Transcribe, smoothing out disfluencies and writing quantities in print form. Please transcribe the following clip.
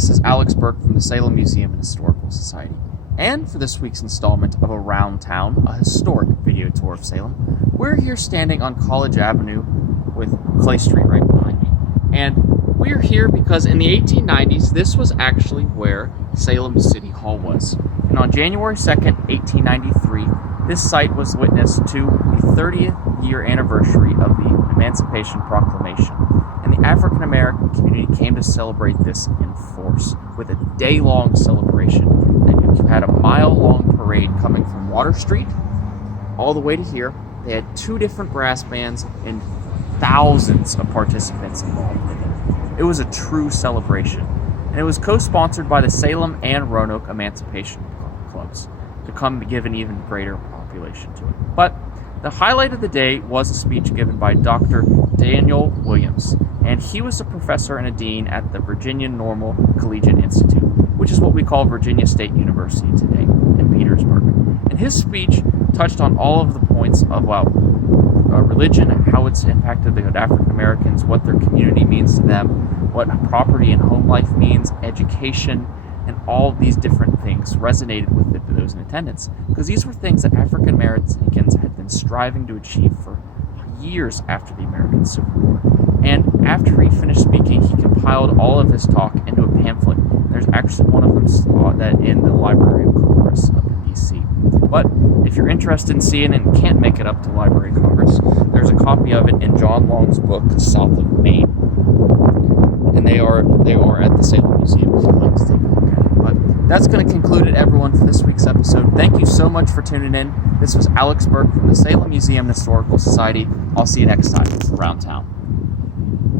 this is Alex Burke from the Salem Museum and Historical Society. And for this week's installment of Around Town, a historic video tour of Salem, we're here standing on College Avenue with Clay Street right behind me. And we're here because in the 1890s, this was actually where Salem City Hall was. And on January 2nd, 1893, this site was witness to the 30th year anniversary of the Emancipation Proclamation. And the African American community came to celebrate this in force with a day-long celebration. And you had a mile-long parade coming from Water Street all the way to here. They had 2 different brass bands and thousands of participants involved with it. It was a true celebration. And it was co-sponsored by the Salem and Roanoke Emancipation Clubs to come give an even greater population to it. But the highlight of the day was a speech given by Dr. Daniel Williams, and he was a professor and a dean at the Virginia Normal Collegiate Institute, which is what we call Virginia State University today in Petersburg. And his speech touched on all of the points of religion, how it's impacted the African Americans, what their community means to them, what property and home life means, education, and all these different things resonated with those in attendance, because these were things that African Americans had been striving to achieve for years after the American Civil War. And after he finished speaking, he compiled all of his talk into a pamphlet. There's actually one of them that in the Library of Congress up in D.C. But if you're interested in seeing it and can't make it up to the Library of Congress, there's a copy of it in John Long's book, South of Maine. And they are at the Salem Museum if you'd like to take a look at it. But that's going to conclude it, everyone, for this week's episode. Thank you so much for tuning in. This was Alex Burke from the Salem Museum and Historical Society. I'll see you next time around town.